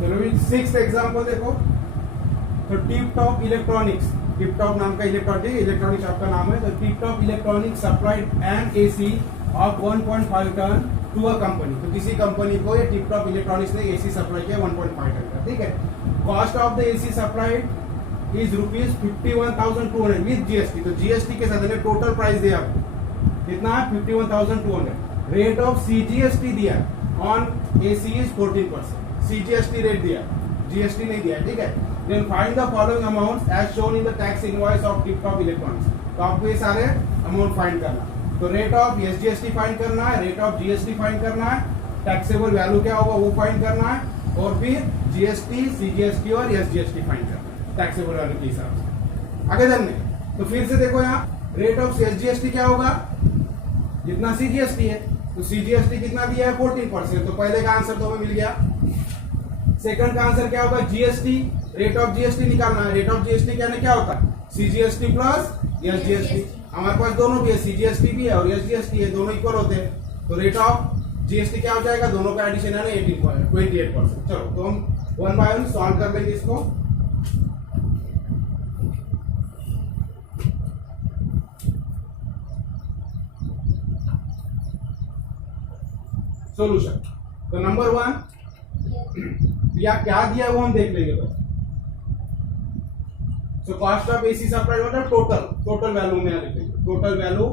चलो भी 6th example देखो। तो Tip Top Electronics, Tip Top नाम का इलेक्ट्रॉनिक्स आपका नाम है। तो Tip Top Electronics supplied an AC of 1.5 ton to a company. तो किसी कंपनी को ये टिप टॉप इलेक्ट्रॉनिक्स ने एसी सप्लाई किया 1.5 टन का, ठीक है। Cost of the AC supplied is rupees 51,200 with GST. तो जीएसटी के साथ टोटल प्राइस दिया आपको कितना है 51,200। रेट ऑफ सीजीएसटी दिया on AC is 14%। CGST rate दिया, जीएसटी नहीं दिया, ठीक है। Then find the following amounts as shown in the tax invoice of Tip Top Electronics. तो आपको ये सारे अमाउंट फाइंड करना। तो रेट ऑफ एसजीएसटी फाइंड करना है, रेट ऑफ जीएसटी फाइंड करना है, टैक्सेबल वैल्यू क्या होगा वो फाइंड करना है, और फिर जीएसटी, सीजीएसटी और एसजीएसटी फाइंड करना है टैक्सेबल वैल्यू के हिसाब से। आगे चलने तो फिर से देखो यहाँ रेट ऑफ एसजीएसटी क्या होगा जितना सीजीएसटी है। तो सीजीएसटी कितना दिया है 14%। तो पहले का आंसर तो हमें मिल गया। सेकंड का आंसर क्या होगा जीएसटी, रेट ऑफ जीएसटी निकालना है। रेट ऑफ जीएसटी क्या होता है सीजीएसटी प्लस एसजीएसटी। हमारे पास दोनों भी है, सीजीएसटी भी है और एसजीएसटी है, दोनों इक्वल होते हैं। तो रेट ऑफ जीएसटी क्या हो जाएगा, दोनों का एडिशन है ना 28%। चलो तो हम 1 बाय 1 सॉल्व कर लेंगे इसको। सॉल्यूशन। तो नंबर 1 या क्या दिया है वो हम देख लेंगे। तो so cost of AC supply मतलब टोटल वैल्यू में लिखेंगे। टोटल वैल्यू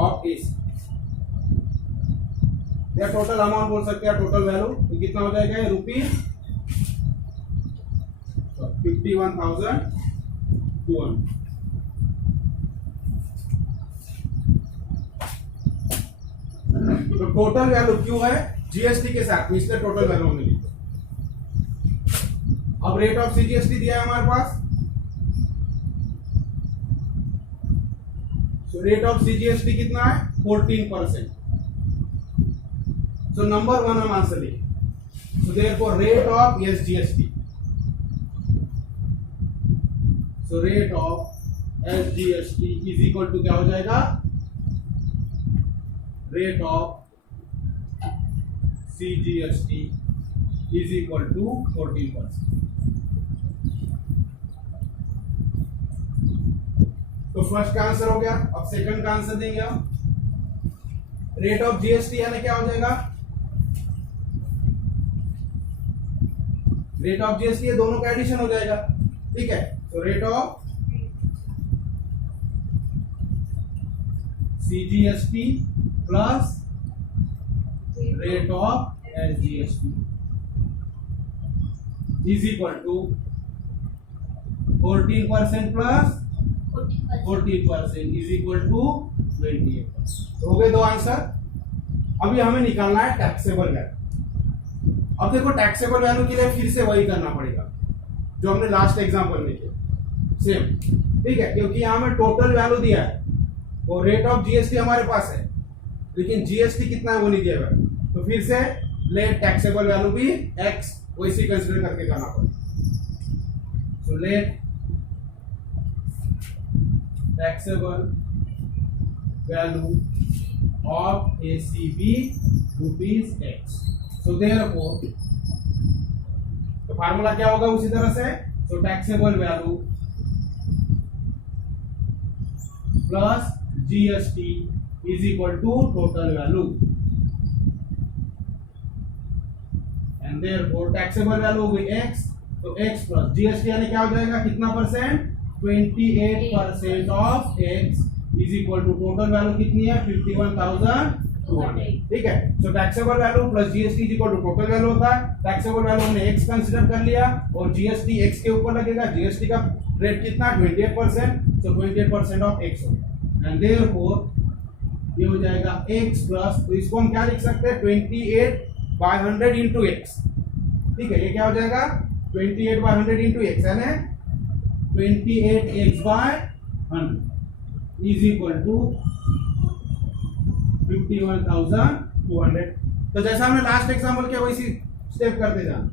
ऑफ एसी या टोटल अमाउंट बोल सकते हैं, टोटल वैल्यू। तो कितना हो जाएगा रुपीज 51,200। तो टोटल वैल्यू क्यों है जीएसटी के साथ, इसलिए टोटल वैल्यू में लिखो। अब रेट ऑफ सीजीएसटी दिया है हमारे पास। सो रेट ऑफ सीजीएसटी कितना है 14%। सो नंबर 1 हम आंसर लिखे। So therefore rate of SGST, so rate of SGST is equal to क्या हो जाएगा, rate of CGST is equal to 14%। तो फर्स्ट का आंसर हो गया। अब सेकंड का आंसर देंगे हम। रेट ऑफ जीएसटी यानी क्या हो जाएगा, रेट ऑफ जीएसटी ये दोनों का एडिशन हो जाएगा, ठीक है। तो rate of CGST plus rate of SGST is equal to 14% plus 14% is equal to 28%। हो गए दो आंसर। अभी हमें निकालना है टैक्सेबल वैल्यू। अब देखो टैक्सेबल वैल्यू के लिए फिर से वही करना पड़ेगा जो हमने लास्ट एग्जांपल में किया, सेम, ठीक है। क्योंकि यहां में टोटल वैल्यू दिया है और रेट ऑफ जीएसटी हमारे पास है, लेकिन जीएसटी कितना है वो नहीं दिया हुआ। तो फिर से लेट टैक्सेबल वैल्यू भी एक्स वैसे कंसीडर करके करना पड़ेगा। So let taxable value of ACB rupees x. So therefore तो फार्मूला क्या होगा उसी तरह से। So taxable value plus GST is equal to total value and therefore taxable value होगी एक्स। तो एक्स प्लस जीएसटी यानी क्या हो जाएगा, कितना percent 28% of x is equal to total value कितनी है 51,200, ठीक है। सो taxable value plus GST is equal to total value होता है। टैक्सेबल वैल्यू हमने एक्स कंसीडर कर लिया और जीएसटी एक्स के ऊपर लगेगा। जीएसटी का रेट कितना 28%। सो 28% ऑफ एक्स हो गया एंड देयरफॉर ये हो जाएगा x प्लस, तो इसको हम क्या लिख सकते हैं 28/100 इंटू एक्स, ठीक है। ये क्या हो जाएगा 28/100 इंटू एक्स है ना 28x/100 इज इक्वल टू 51,200। तो जैसा हमने लास्ट एग्जांपल किया वैसी स्टेप करते जाना,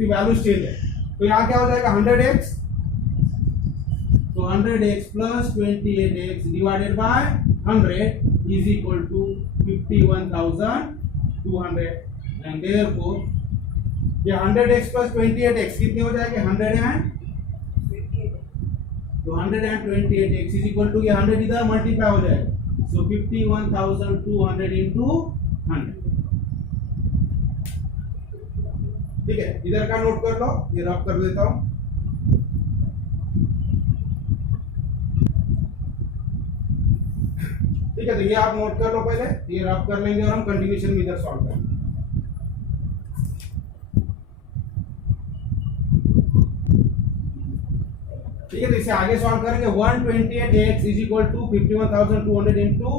वैल्यू चेंज है। तो यहाँ क्या हो जाएगा 100x So 100x plus 28x divided by 100 is equal to 51,200 and therefore ये 100x plus 28x कितने हो जाएंगे 100 and तो 128x is equal to ये 100 इधर मल्टीप्लाई हो जाएगा so 51,200 into 100 ठीक है इधर का नोट कर लो ये रफ कर देता हूं ठीक है तो ये आप नोट कर लो पहले ये रफ कर लेंगे और हम कंटिन्यूएशन में इधर सॉल्व करेंगे ठीक है तो इसे आगे सॉल्व करेंगे 128x is equal to 51,200 into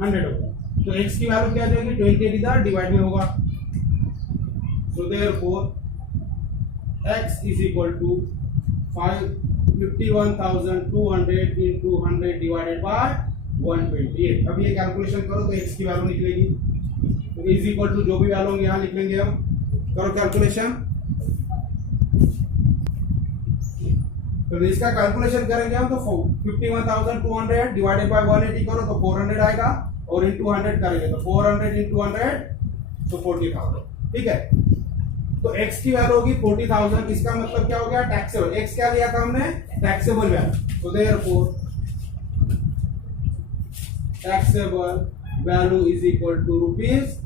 100 होगा तो x की वैल्यू क्या आ जाएगी 28 इधर डिवाइड में होगा so therefore x is equal to 51,200 into 100 divided by 128 अब ये कैलकुलेशन करो तो x की वैल्यू निकलेगी तो is equal to जो भी वैल्यू होंगे यहाँ लिख लेंगे हम करो कैलकुलेशन तो इसका कैलकुलेशन करेंगे हम तो 51,200 डिवाइडेड बाय 180 करो तो 400 आएगा और इनटू 100 करेंगे तो 400 इनटू 100 तो 40,000 ठीक है तो x की वैल्यू होगी 40,000 इसका मतलब क्या हो गया टैक्सेबल x क्या लिया था हमने टैक्सेबल वैल्यू तो therefore taxable value is equal to rupees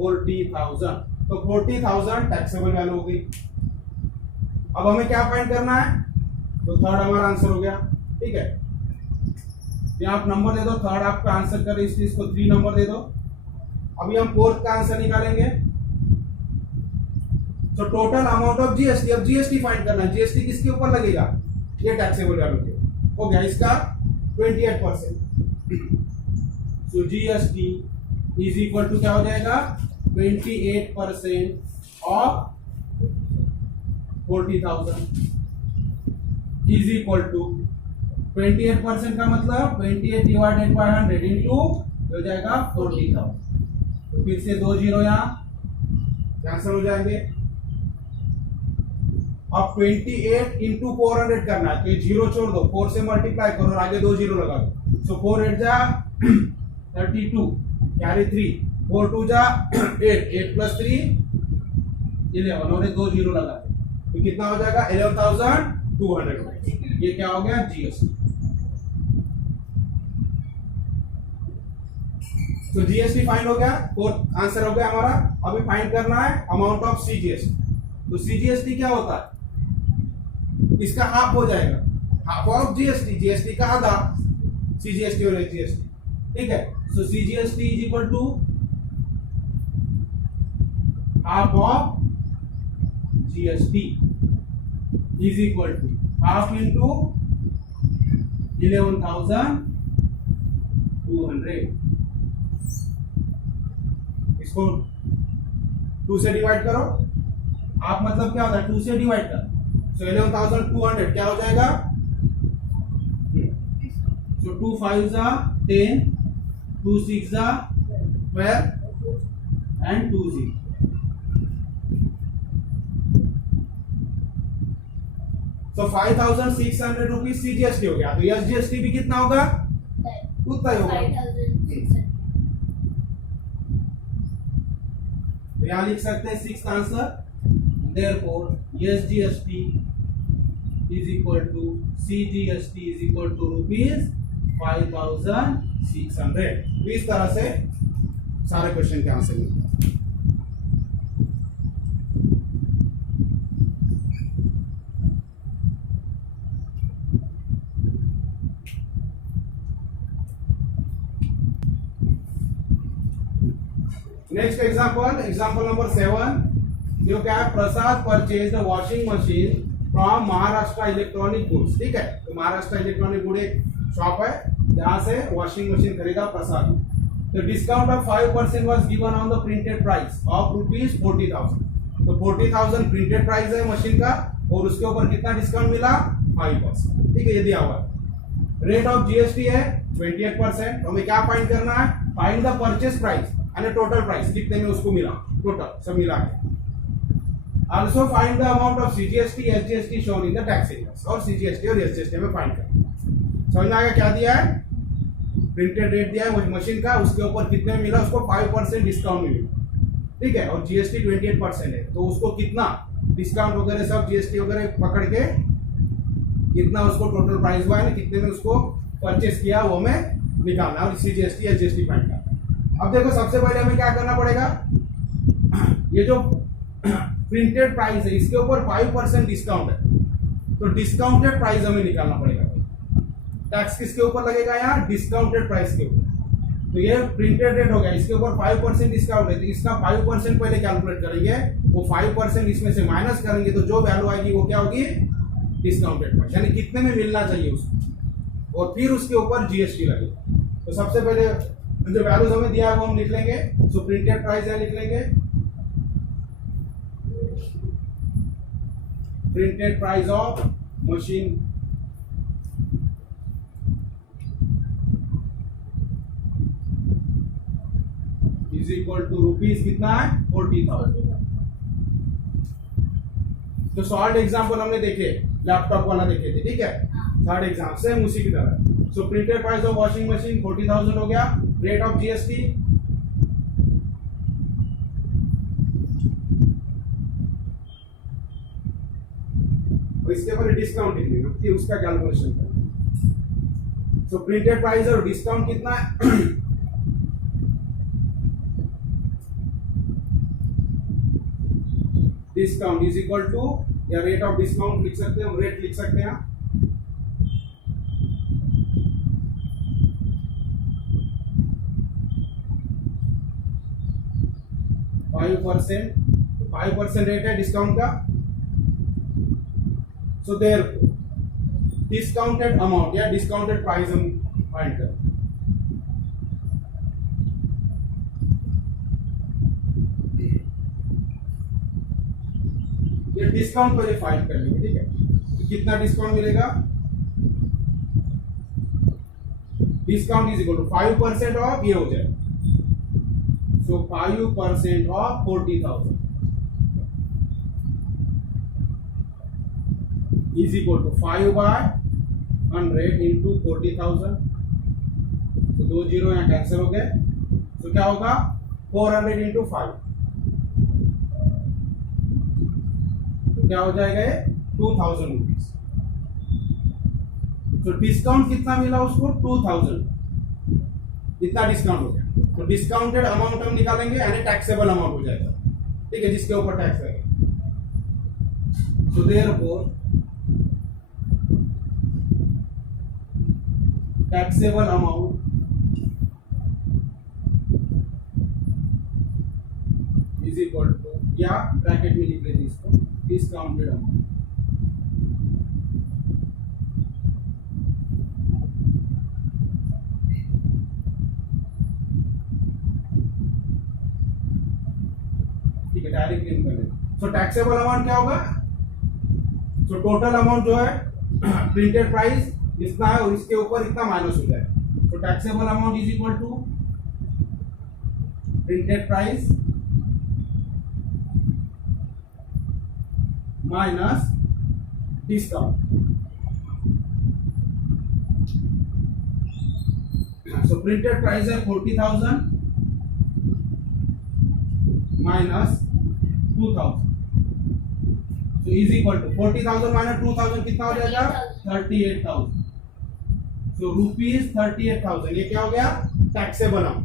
40,000 तो 40,000 टैक्सेबल वैल्यू होगी अब हमें क्या फाइंड करना है तो थर्ड हमारा आंसर हो गया ठीक है यहाँ आप नंबर दे दो थर्ड आपका आंसर कर इसको 3 नंबर दे दो अभी हम फोर्थ का आंसर निकालेंगे तो टोटल अमाउंट ऑफ जीएसटी अब जीएसटी फाइंड करना है जीएसटी किसके ऊपर लगेगा ये टैक्सेबल वैल्यू के हो गया इसका 28% so GST is equal to क्या हो जाएगा 28% ऑफ 40,000 इज इक्वल टू 28% का मतलब 28 डिवाइडेड बाय 100 इनटू हो जाएगा 40,000 तो फिर से 2 जीरो यहाँ कैंसिल हो जाएंगे अब 28 इंटू 400 करना है तो ये जीरो छोड़ दो 4 से मल्टीप्लाई करो और आगे 2 जीरो लगा दो सो 4 8 जा 32 कैरी 3 4 2 जा 8 8 प्लस 3 11 और 2 जीरो लगा दो तो कितना हो जाएगा 11,200 ये क्या हो गया जीएसटी तो जीएसटी फाइंड हो गया फोर्थ आंसर हो गया हमारा अभी फाइंड करना है अमाउंट ऑफ सीजीएसटी तो सीजीएसटी क्या होता है इसका हाफ हो जाएगा हाफ ऑफ जीएसटी जीएसटी का आधा सीजीएसटी और जीएसटी ठीक है so CGST is equal to half of GST is equal to half into 11,200 इसको 2 से डिवाइड करो आप मतलब क्या होता है 2 से डिवाइड कर सो 11,200 क्या हो जाएगा सो 2 5 जा 10 2 6 जा 12 एंड 2 0 तो 5,600 रुपीज सीजीएसटी हो गया तो एसजीएसटी भी कितना होगा उतना ही होगा तो यहां लिख सकते हैं 6th answer therefore SGST is equal to CGST is equal to rupees 5,600 इस तरह से सारे क्वेश्चन के आंसर मिलते हैं नेक्स्ट एग्जाम्पल नंबर 7 जो क्या है Prasad purchase the washing machine from Maharashtra electronic goods ठीक है तो महाराष्ट्र इलेक्ट्रॉनिक गुड एक शॉप है जहां से वॉशिंग मशीन खरीदा प्रसाद तो discount of 5% was given on the printed price of ₹40,000 तो 40,000 प्रिंटेड प्राइस है मशीन का और उसके ऊपर कितना डिस्काउंट मिला 5% ठीक है ये दिया हुआ है रेट ऑफ जीएसटी है 28% तो हमें क्या फाइंड करना है find the purchase price total price कितने में उसको मिला टोटल सब मिला के Also find the amount of CGST, SGST shown in the tax index और CGST और SGST में फाइंड करना। समझ में आएगा क्या दिया है? प्रिंटेड रेट दिया है मशीन का, उसके ऊपर कितने में मिला, उसको 5% डिस्काउंट मिला, ठीक है, और जीएसटी 28% है, तो उसको कितना डिस्काउंट वगैरह सब जीएसटी वगैरह पकड़ के कितना उसको टोटल प्राइस हुआ है ना, कितने में उसको परचेस किया वो हमें निकालना और CGST SGST फाइंड करना। अब देखो सबसे पहले हमें क्या करना पड़ेगा, ये जो प्रिंटेड प्राइस है इसके ऊपर 5% डिस्काउंट है, तो डिस्काउंटेड प्राइस हमें निकालना पड़ेगा। टैक्स किसके ऊपर लगेगा यहाँ? डिस्काउंटेड प्राइस के ऊपर। तो ये प्रिंटेड रेट हो गया, इसके ऊपर 5% डिस्काउंट है, तो इसका 5% पहले कैलकुलेट करेंगे, वो 5% इसमें से माइनस करेंगे तो जो वैल्यू आएगी वो क्या होगी? डिस्काउंटेड प्राइस, यानी कितने में मिलना चाहिए उसको, और फिर उसके ऊपर जीएसटी लगेगा। तो सबसे पहले जो वैल्यूज हमें दिया है वो हम लिख लेंगे। सो प्रिंटेड प्राइस है, लिख लेंगे printed price of machine is equal to rupees कितना है? 40,000। तो सॉल्ड एग्जांपल हमने देखे, लैपटॉप वाला देखे थे, ठीक है, थर्ड एग्जाम सेम उसी की तरह। So printed price of washing machine 40,000 हो गया, रेट ऑफ जीएसटी इसके ऊपर डिस्काउंट लिख लेना, फिर उसका कैलकुलेशन करना। सो प्रिंटेड प्राइस और डिस्काउंट कितना है? डिस्काउंट इज इक्वल टू, या रेट ऑफ डिस्काउंट लिख सकते हैं, हम रेट लिख सकते हैं, फाइव परसेंट रेट है डिस्काउंट का। सो देयर डिस्काउंटेड अमाउंट या डिस्काउंटेड प्राइस हम फाइंड करें। ये डिस्काउंट पहले फाइंड कर लेंगे, ठीक है, तो कितना डिस्काउंट मिलेगा? Discount is equal to 5% off, ये हो जाएगा, सो 5% off 40,000 is equal to 5/100 into 40,000। तो 2 जीरो यहाँ कैंसिल हो गए, तो क्या होगा? 400 into 5, तो क्या हो जाएगा? 2,000 रुपीज। तो डिस्काउंट कितना मिला उसको? 2,000, इतना डिस्काउंट हो गया। तो डिस्काउंटेड अमाउंट हम निकालेंगे, यानी टैक्सेबल अमाउंट हो जाएगा, ठीक है, जिसके ऊपर टैक्स लगेगा। So therefore taxable amount is equal to, या ब्रैकेट में लिख लेते इसको, डिस्काउंटेड अमाउंट। ठीक है, डायरेक्ट लिंक कर लेते। सो टैक्सेबल अमाउंट क्या होगा? सो टोटल अमाउंट जो है प्रिंटेड प्राइस इतना है और इसके ऊपर इतना माइनस हो जाए, तो taxable amount is equal to printed price minus discount. So printed price है 40,000 minus 2,000, so is equal to 40,000 minus 2,000 कितना हो जाएगा? 38,000। सो रुपीज 38,000, ये क्या हो गया? Taxable amount.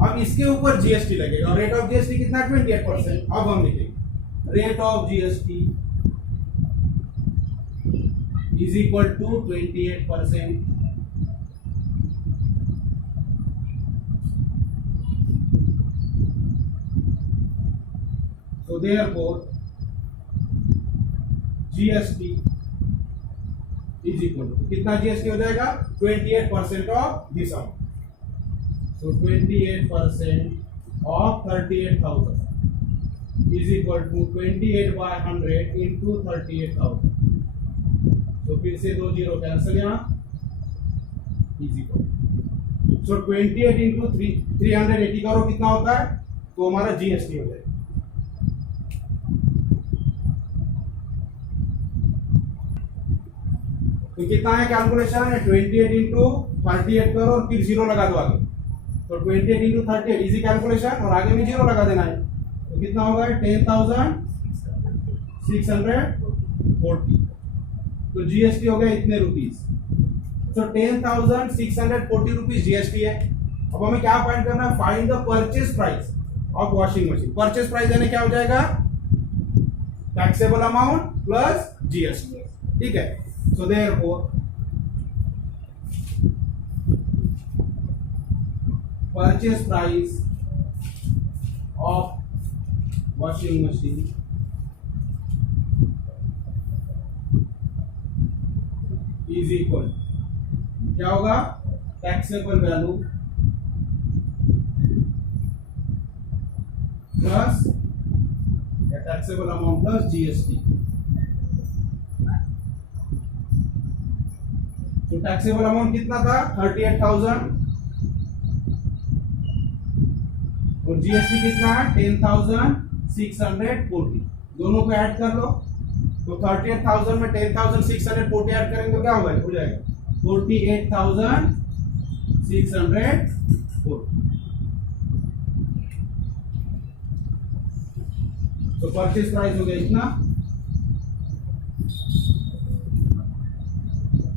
अब इसके ऊपर जीएसटी लगेगा, रेट ऑफ जीएसटी कितना? 28%। अब हम लिखेंगे rate of GST is equal to 28%। So therefore GST is equal to कितना GST हो जाएगा? 28% of this amount. So 28% of 38,000 is equal to 28/100 into 38,000। तो फिर से 2 जीरो कैंसिल, यहाँ इज इक्वल सो 28 इंटू 380 करो कितना होता है, तो हमारा जीएसटी हो जाएगा। तो कितना है कैलकुलेशन है, 28 इंटू 38 करो और फिर जीरो लगा दो आगे, तो 28 इंटू 38 इजी कैलकुलेशन, और आगे भी जीरो लगा देना है, तो कितना होगा 10,640, तो जीएसटी हो गया इतने रुपीस। तो 10,640 रुपीज जीएसटी है। अब हमें क्या फाइंड करना है, find the purchase price of washing machine. Purchase price यानी क्या हो जाएगा, टैक्सेबल अमाउंट प्लस जीएसटी, ठीक है। So therefore purchase price of washing machine is equal, क्या होगा, taxable value plus taxable amount plus GST. तो टैक्सेबल अमाउंट कितना था 38,000 और जीएसटी कितना है 10,640, दोनों को ऐड कर लो, तो 38,000 में 10,640 ऐड करेंगे तो क्या होगा, हो जाएगा 48,640। तो परचेज प्राइस हो गया इतना।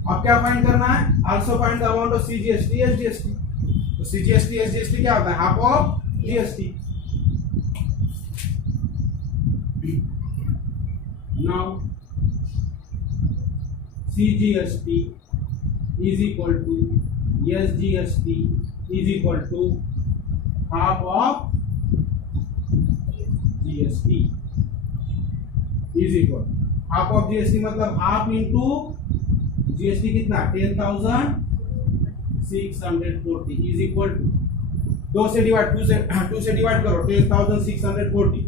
अब क्या फाइंड करना है, also find the amount of CGST SGST. तो सीजीएसटी एसजीएसटी क्या होता है, half of GST. Now CGST is equal to SGST is equal to half of GST is equal, half of GST मतलब half into GST कितना 10,640 is equal to 2 से divide करो 10,640,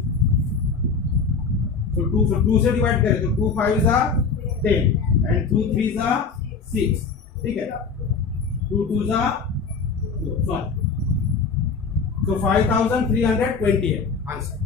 तो 2 से डिवाइड करें तो 2 5 is 10 and 2 3 is 6, ठीक है, 2 2 is 12, so 5,320 है आंसर।